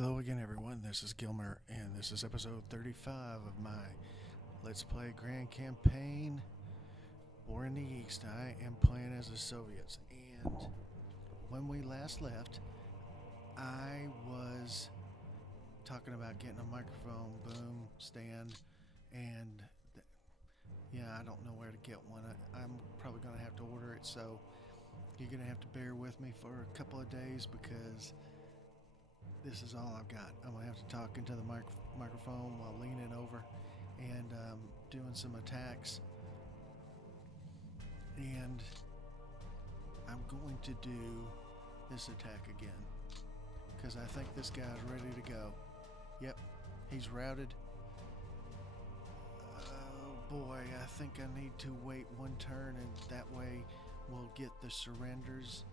Hello again, everyone. This is Gilmer, and this is episode 35 of my Let's Play Grand Campaign War in the East. I am playing as the Soviets, and when we last left, I was talking about getting a microphone boom stand, and yeah, I don't know where to get one. I'm probably going to have to order it, so you're going to have to bear with me for a couple of days because this is all I've got. I'm going to have to talk into the microphone while leaning over and doing some attacks. And I'm going to do this attack again because I think this guy's ready to go. Yep, he's routed. Oh boy, I think I need to wait one turn, and that way we'll get the surrenders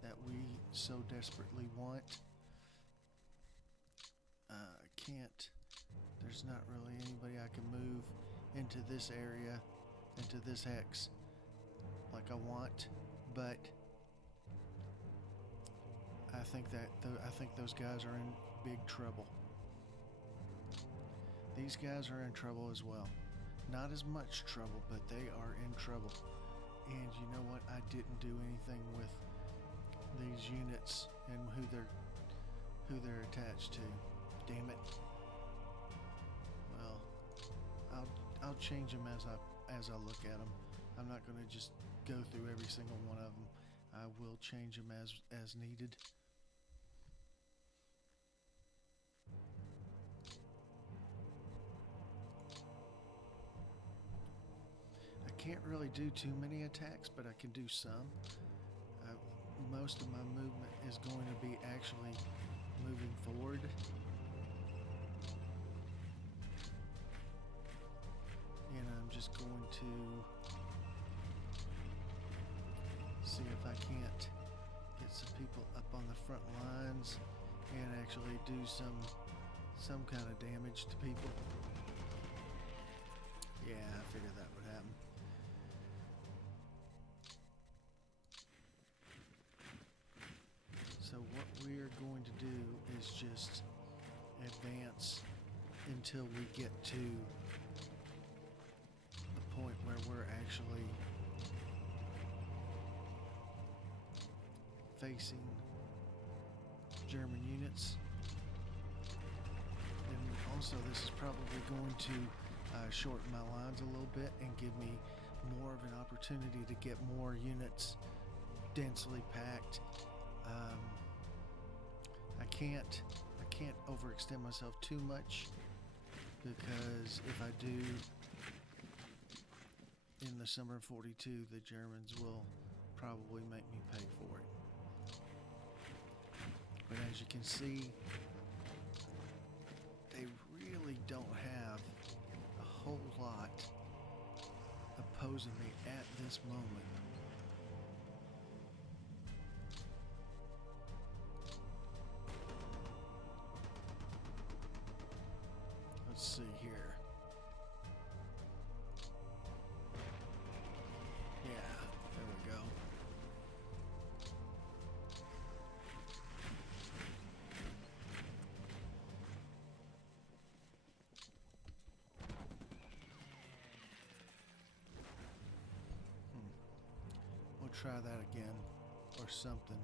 that we so desperately want. Can't. There's not really anybody I can move into this area, into this hex, like I want, but I think those guys are in big trouble. These guys are in trouble as well. Not as much trouble, but they are in trouble. And you know what? I didn't do anything with these units and who they're attached to. Damn it. Well, I'll change them as I look at them. I'm not going to just go through every single one of them. I will change them as needed. I can't really do too many attacks, but I can do some. Most of my movement is going to be actually moving forward. And I'm just going to see if I can't get some people up on the front lines and actually do some kind of damage to people. Yeah, I figured that would happen. So what we're going to do is just advance until we get to point where we're actually facing German units. And also this is probably going to shorten my lines a little bit and give me more of an opportunity to get more units densely packed. I can't overextend myself too much, because if I do, in the summer of 42, the Germans will probably make me pay for it. But as you can see, they really don't have a whole lot opposing me at this moment. Let's see here. Try that again, or something.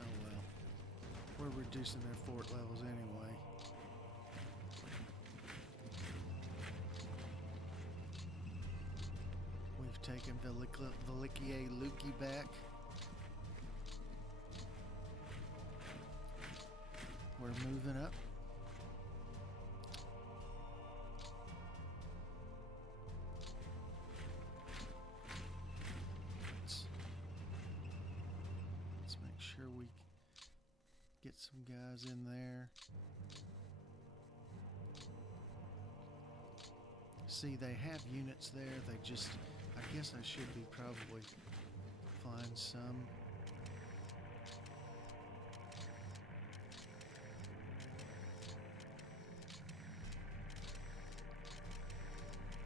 Oh well. We're reducing their fort levels anyway. We've taken Velikiye Luki back. We're moving up. We get some guys in there. See, they have units there. They just, I guess I should be probably flying some.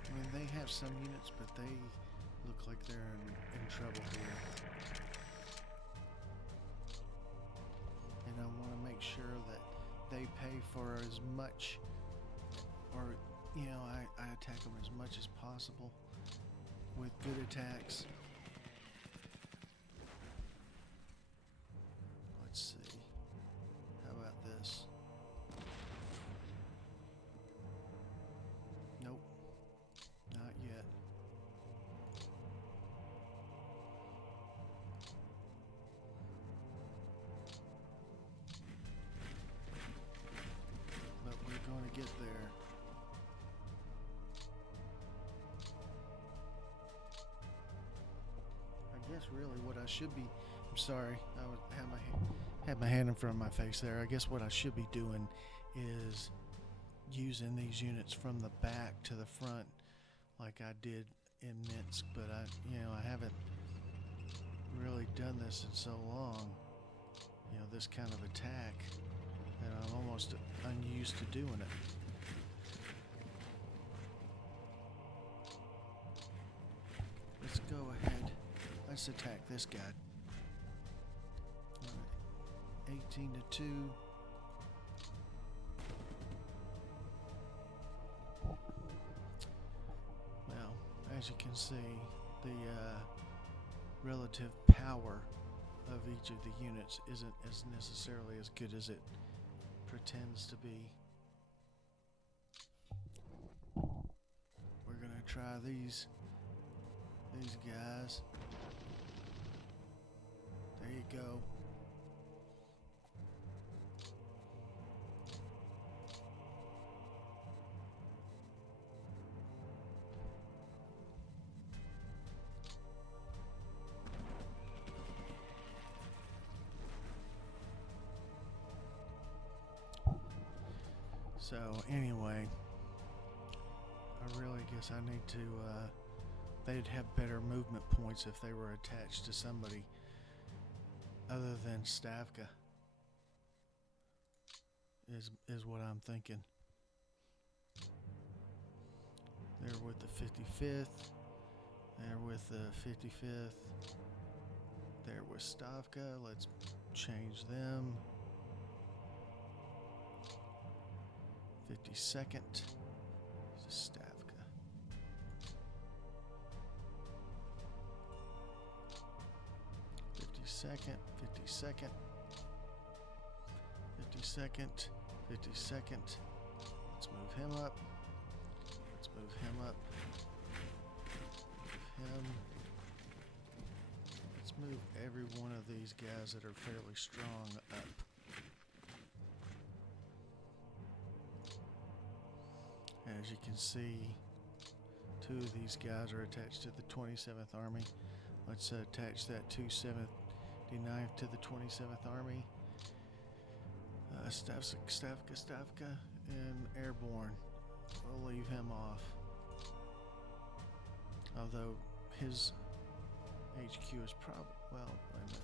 I mean, they have some units, but they look like they're in trouble here. I want to make sure that they pay for as much, or I attack them as much as possible with good attacks. Let's see. How about this? Nope. Not yet. But we're going to get there. I guess really what I should be, I'm sorry, I would had my hand in front of my face there. I guess what I should be doing is using these units from the back to the front like I did in Minsk, but I haven't really done this in so long, this kind of attack, that I'm almost unused to doing it. Let's go ahead. Let's attack this guy. 18 to 2. Well, as you can see, the relative power of each of the units isn't as necessarily as good as it pretends to be. We're gonna try these guys. There you go. So anyway, I really guess I need to, they'd have better movement points if they were attached to somebody other than Stavka, is what I'm thinking. They're with the 55th, they're with the 55th, they're with Stavka. Let's change them. 52nd is Stavka. 52nd, 52nd, 52nd, 52nd. Let's move him up. Let's move him up. Move him. Let's move every one of these guys that are fairly strong up. As you can see, 2 of these guys are attached to the 27th Army. Let's attach that 279th to the 27th Army. Stavka, and Airborne. We'll leave him off. Although his HQ is probably, well, wait a minute.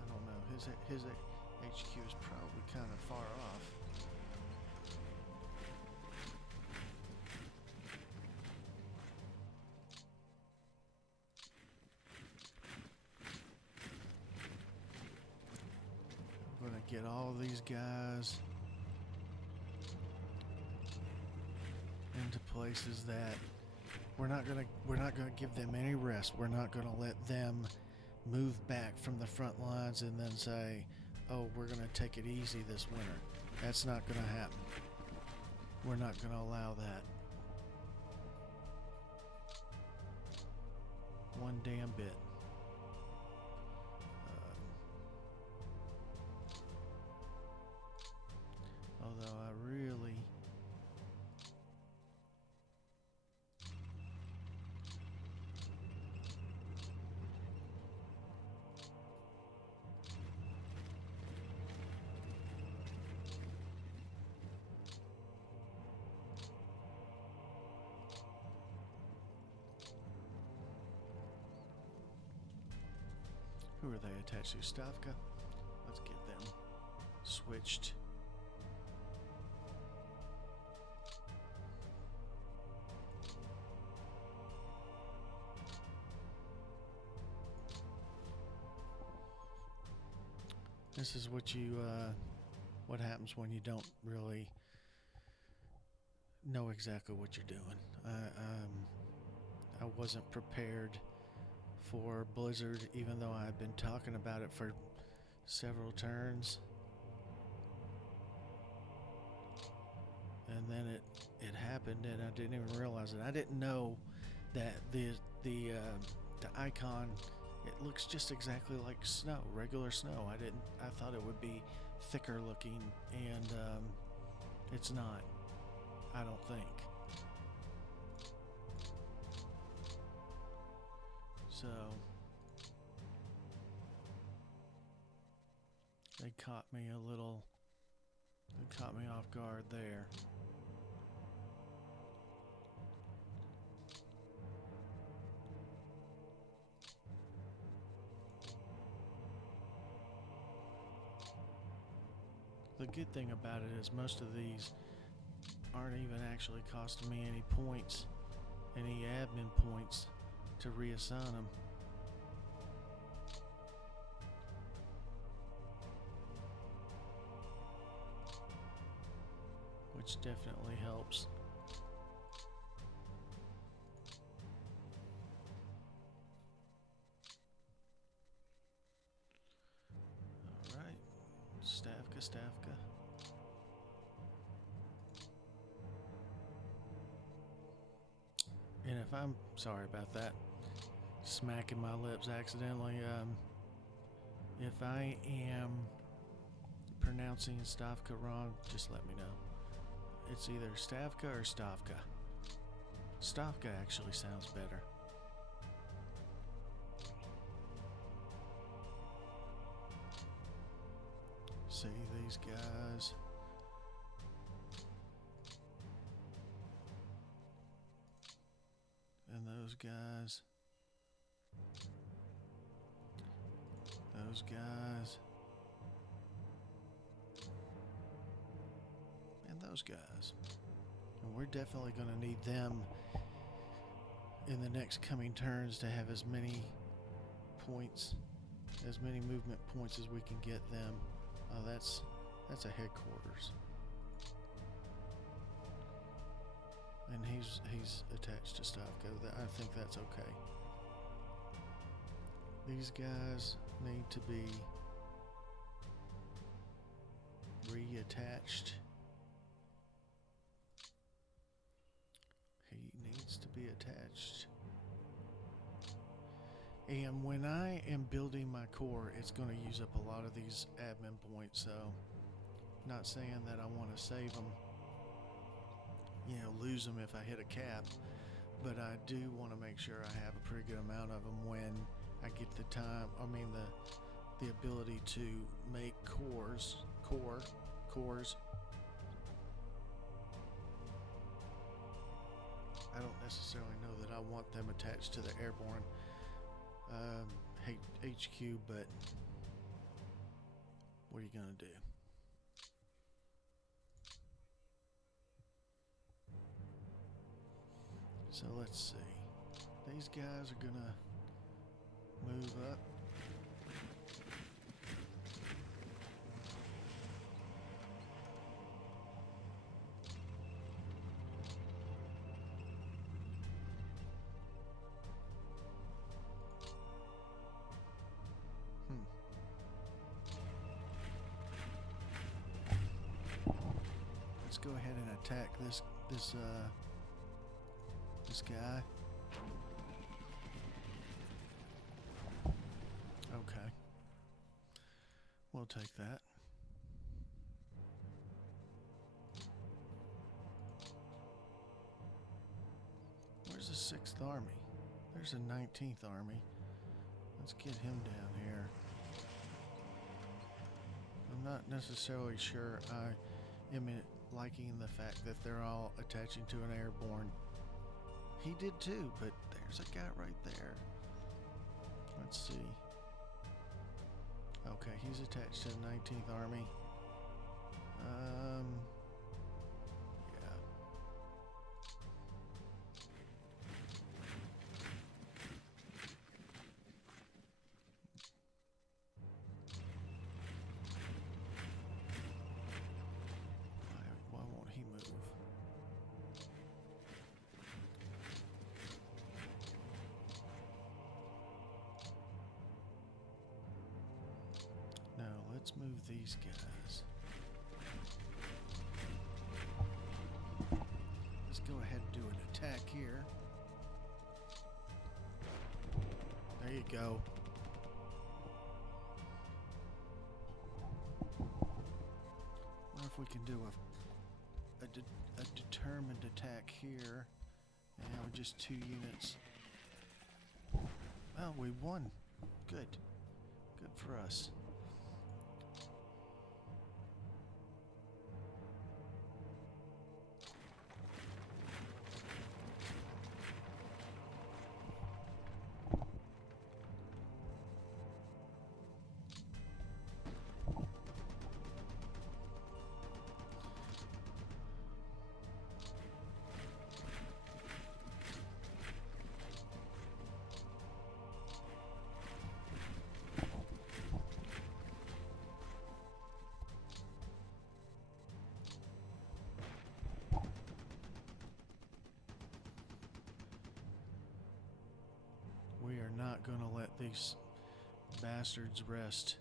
I don't know. His HQ is probably kind of far off. Get all of these guys into places that we're not gonna give them any rest. We're not gonna let them move back from the front lines and then say, oh, we're gonna take it easy this winter. That's not gonna happen. We're not gonna allow that. One damn bit. Although I really who are they attached to? Stavka? Let's get them switched. This is what happens when you don't really know exactly what you're doing. I wasn't prepared for Blizzard, even though I've been talking about it for several turns. And then it happened, and I didn't even realize it. I didn't know that the icon, it looks just exactly like snow, regular snow. I thought it would be thicker looking, and it's not. I don't think. So they caught me off guard there. The good thing about it is most of these aren't even actually costing me any points, any admin points to reassign them. Which definitely helps. Alright, Stavka. And if I'm sorry about that, smacking my lips accidentally, if I am pronouncing Stavka wrong, just let me know. It's either Stavka or Stavka. Stavka actually sounds better. See these guys. And those guys. Those guys. And those guys. And we're definitely going to need them in the next coming turns to have as many points, as many movement points as we can get them. Oh, that's a headquarters. And he's attached to Stavka. I think that's okay. These guys need to be reattached. He needs to be attached. And when I am building my core, it's going to use up a lot of these admin points, so not saying that I want to save them, lose them if I hit a cap, but I do want to make sure I have a pretty good amount of them when I get the ability to make cores. I don't necessarily know that I want them attached to the airborne HQ, but what are you gonna do? So let's see. These guys are gonna move up. Let's go ahead and attack this guy. Okay. We'll take that. Where's the 6th Army? There's a 19th Army. Let's get him down here. I'm not necessarily sure I am liking the fact that they're all attaching to an airborne. He did too, but there's a guy right there. Let's see. Okay, he's attached to the 19th Army. Yeah. Let's move these guys. Let's go ahead and do an attack here. There you go. What if we can do a determined attack here? And with just 2 units. Well, we won. Good. Good for us. We are not going to let these bastards rest.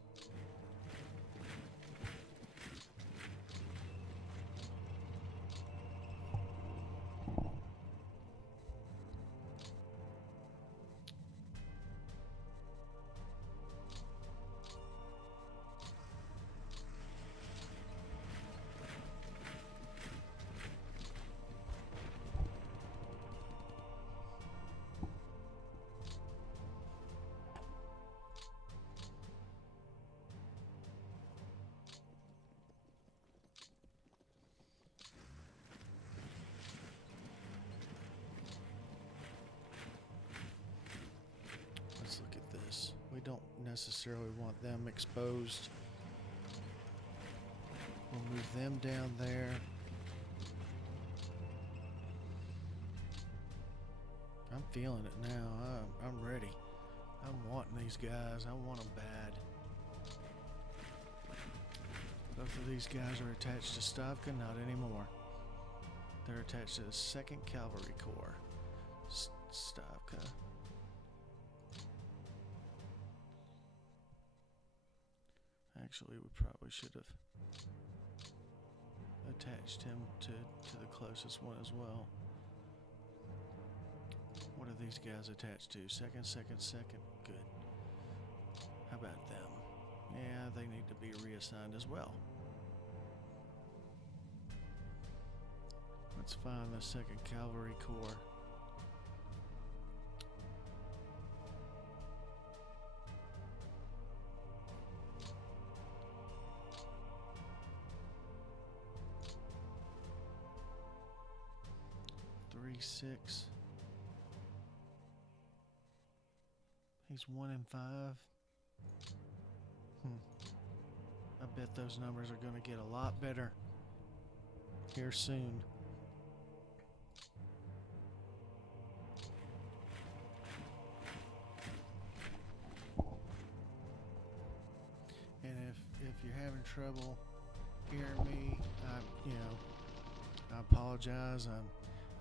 Let's look at this. We don't necessarily want them exposed. We'll move them down there. I'm feeling it now. I'm ready. I'm wanting these guys. I want them bad. Both of these guys are attached to Stavka, not anymore. They're attached to the 2nd Cavalry Corps. Stavka. Actually, we probably should have attached him to the closest one as well. What are these guys attached to? 2nd, 2nd, 2nd. Good. How about them? Yeah, they need to be reassigned as well. Let's find the 2nd Cavalry Corps. Three, 6. He's 1 and 5. I bet those numbers are going to get a lot better here soon. And if you're having trouble hearing me, I apologize.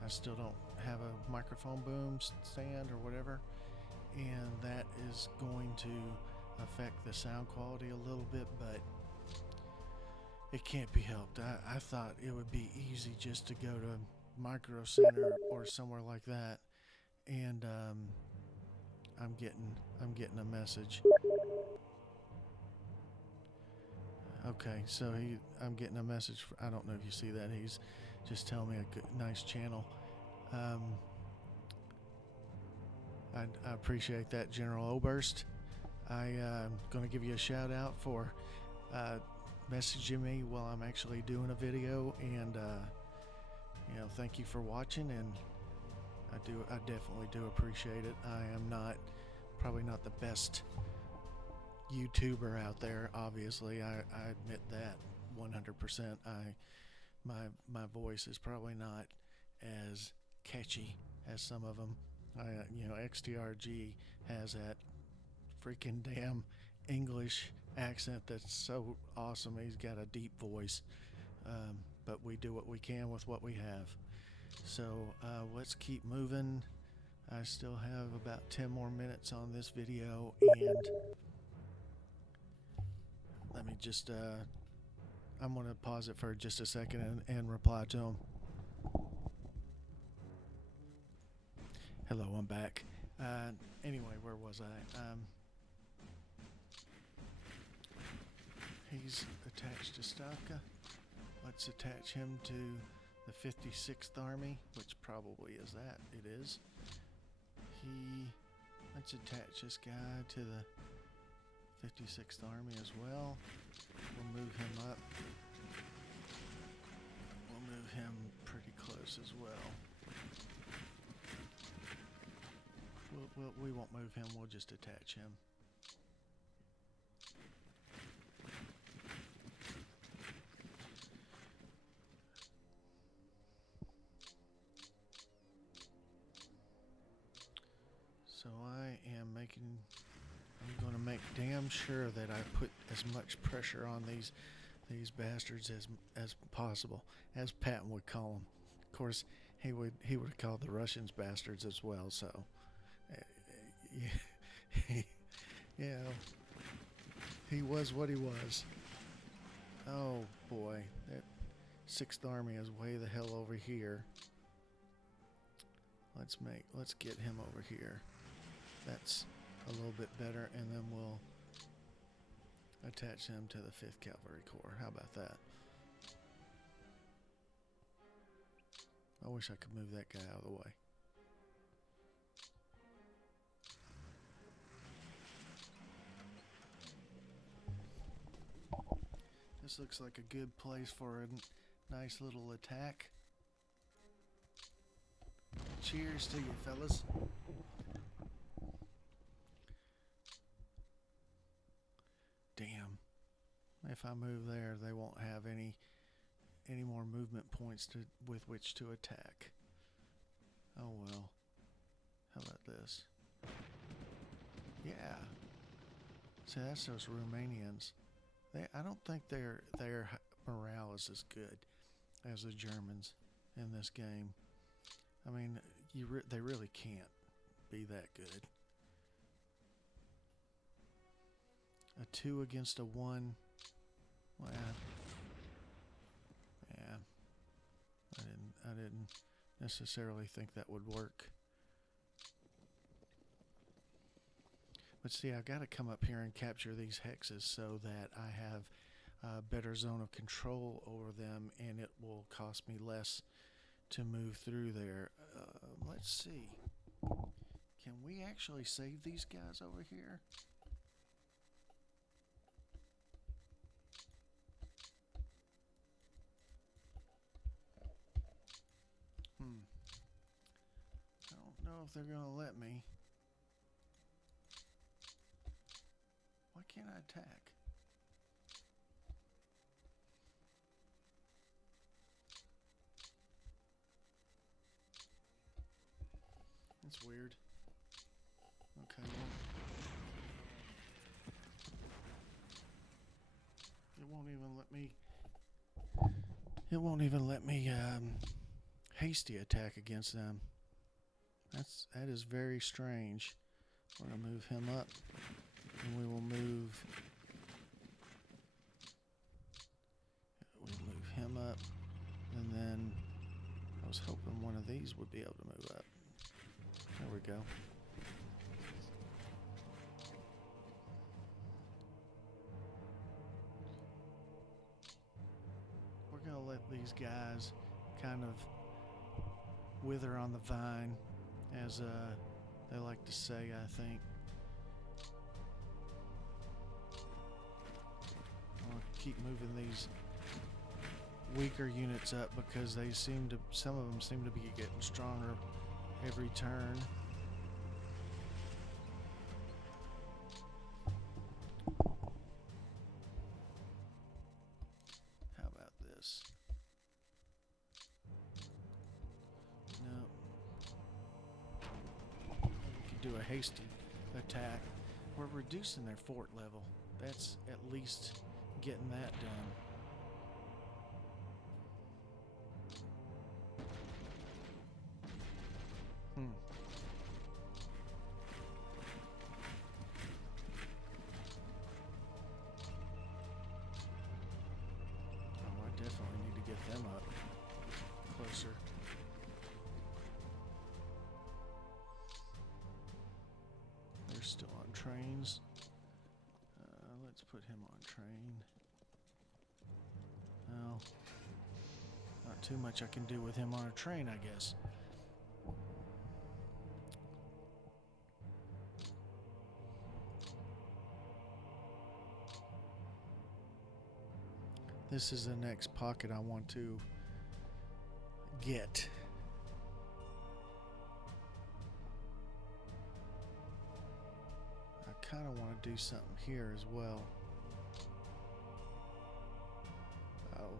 I still don't have a microphone boom stand or whatever, and that is going to affect the sound quality a little bit, but it can't be helped. I thought it would be easy just to go to Micro Center or somewhere like that, and I'm getting a message. Okay, so I'm getting a message. I don't know if you see that. He's just telling me a good, nice channel. I appreciate that, General Oberst. I'm going to give you a shout out for messaging me while I'm actually doing a video, and thank you for watching. And I definitely do appreciate it. I am probably not the best YouTuber out there. Obviously, I admit that 100%. My voice is probably not as catchy as some of them. XTRG has that freaking damn English accent that's so awesome. He's got a deep voice, but we do what we can with what we have. So let's keep moving. I still have about 10 more minutes on this video, and Let me just, I'm going to pause it for just a second and reply to him. Hello, I'm back. Anyway, where was I? He's attached to Stavka. Let's attach him to the 56th Army, which probably is that. It is. Let's attach this guy to the 56th Army as well. We'll move him up. We'll move him pretty close as well. We won't move him, we'll just attach him. So I'm going to make damn sure that I put as much pressure on these bastards as possible, as Patton would call them. Of course, he would have called the Russians bastards as well. So, yeah, he was what he was. Oh boy, that 6th Army is way the hell over here. Let's get him over here. That's a little bit better, and then we'll attach him to the 5th Cavalry Corps. How about that? I wish I could move that guy out of the way. This looks like a good place for a nice little attack. Cheers to you, fellas. Damn. If I move there, they won't have any more movement points with which to attack. Oh well. How about this? Yeah. See, that's those Romanians. I don't think their morale is as good as the Germans in this game. I mean, they really can't be that good. A 2 against a 1. Well, yeah. I didn't necessarily think that would work. But see, I've got to come up here and capture these hexes so that I have a better zone of control over them, and it will cost me less to move through there. Let's see. Can we actually save these guys over here? I don't know if they're going to let me. Why can't I attack? That's weird. Okay, well, it won't even let me hasty attack against them. That is very strange. We're gonna move him up, and we'll move him up, and then I was hoping one of these would be able to move up. There we go. We're going to let these guys kind of wither on the vine, as they like to say, I think. I'll keep moving these weaker units up because some of them seem to be getting stronger every turn. How about this? No. We could do a hasty attack. We're reducing their fort level. That's at least getting that done. still on trains. Let's put him on train. Well, not too much I can do with him on a train, I guess. This is the next pocket I want to get. I kind of want to do something here as well. Oh.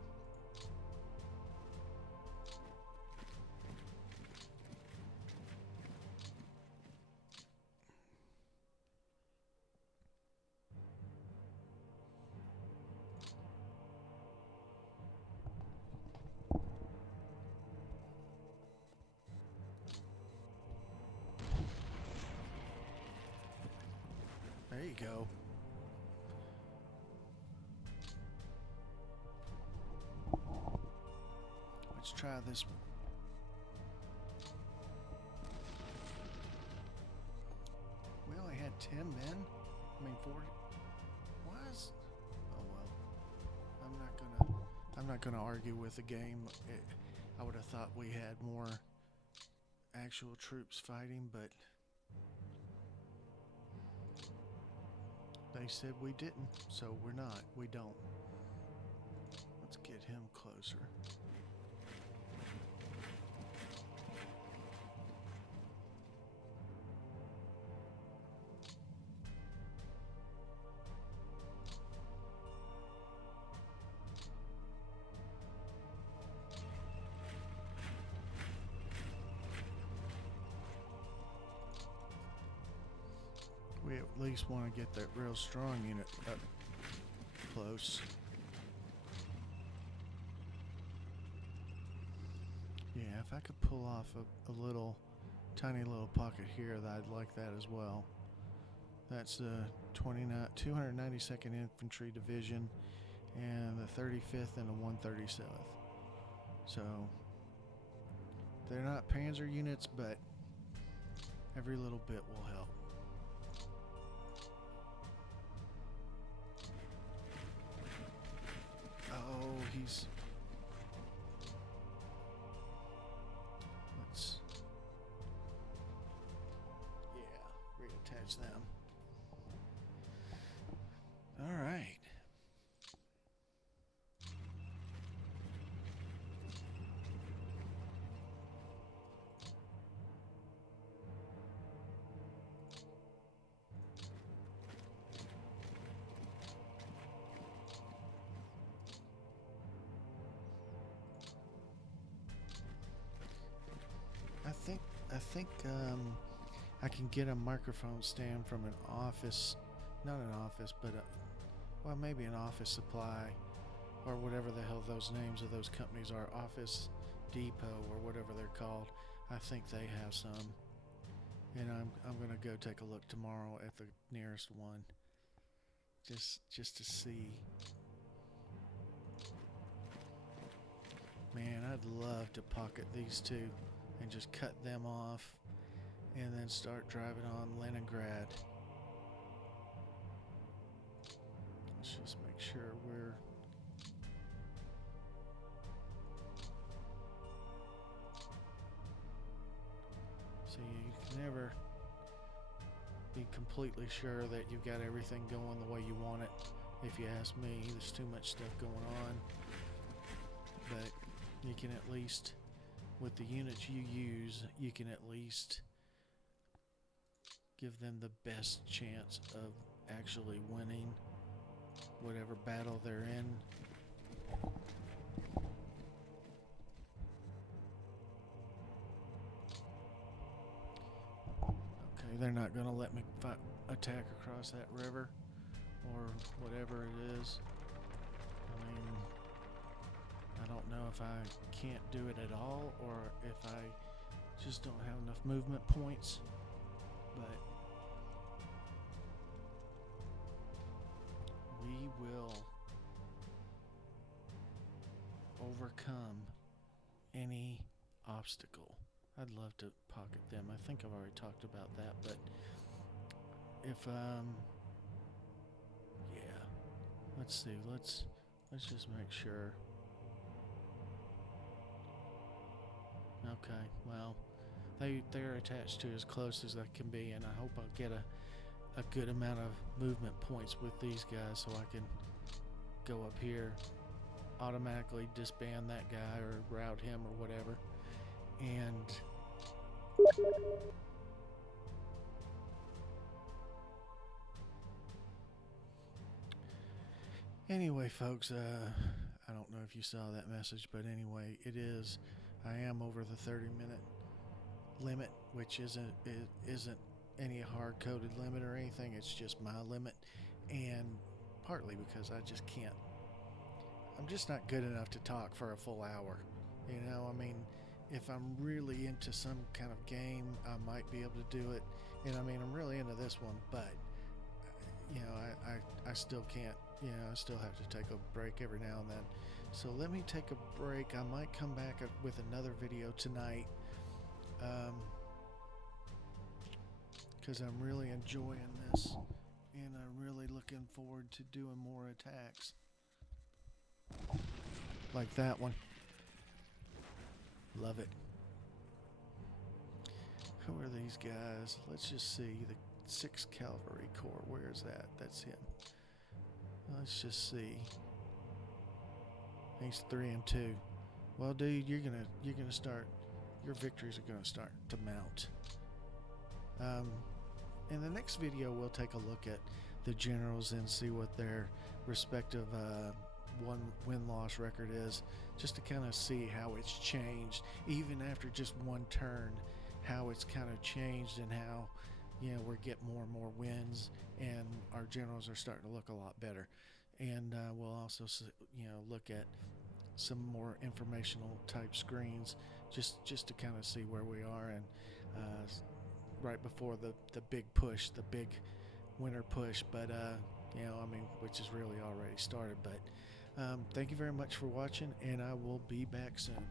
There you go. Let's try this one. We only had 10 men? I mean 40. Was? Oh well. I'm not gonna argue with the game. I would have thought we had more actual troops fighting, but they said we didn't, so we're not. We don't. Let's get him closer. We at least want to get that real strong unit up close. Yeah, if I could pull off a little, tiny little pocket here, I'd like that as well. That's the 292nd Infantry Division and the 35th and the 137th. So, they're not panzer units, but every little bit will help. Oh, let's reattach them. All right. I think I can get a microphone stand from an office, not an office, but well, maybe an office supply or whatever the hell those names of those companies are, Office Depot or whatever they're called. I think they have some, and I'm gonna go take a look tomorrow at the nearest one, just to see. Man, I'd love to pocket these two and just cut them off and then start driving on Leningrad. Let's just make sure we're see, you can never be completely sure that you've got everything going the way you want it. If you ask me, there's too much stuff going on, but you can at least, with the units you use, you can at least give them the best chance of actually winning whatever battle they're in. Okay, they're not going to let me attack across that river or whatever it is. I mean, I don't know if I can't do it at all or if I just don't have enough movement points, but we will overcome any obstacle. I'd love to pocket them. I think I've already talked about that, but if yeah, let's see. Let's just make sure. Okay, well, they're attached to as close as they can be, and I hope I'll get a good amount of movement points with these guys so I can go up here, automatically disband that guy or route him or whatever. And anyway, folks, I don't know if you saw that message, but anyway, I am over the 30-minute limit, which isn't any hard coded limit or anything. It's just my limit, and partly because I just can't. I'm just not good enough to talk for a full hour. You know, I mean, if I'm really into some kind of game, I might be able to do it. And I mean, I'm really into this one, but you know, I still can't. You know, I still have to take a break every now and then. So let me take a break. I might come back with another video tonight. Because I'm really enjoying this, and I'm really looking forward to doing more attacks like that one. Love it. Who are these guys? Let's just see. The 6th Cavalry Corps. Where is that? That's him. Let's just see. He's 3 and 2. Well, dude, you're gonna start. Your victories are gonna start to mount. In the next video, we'll take a look at the generals and see what their respective win-loss record is, just to kind of see how it's changed, even after just one turn, how it's kind of changed and how, you know, we're getting more and more wins, and our generals are starting to look a lot better. And we'll also, you know, look at some more informational type screens, just to kind of see where we are, and right before the big push, the big winter push, but you know, I mean, which has really already started. But thank you very much for watching, and I will be back soon.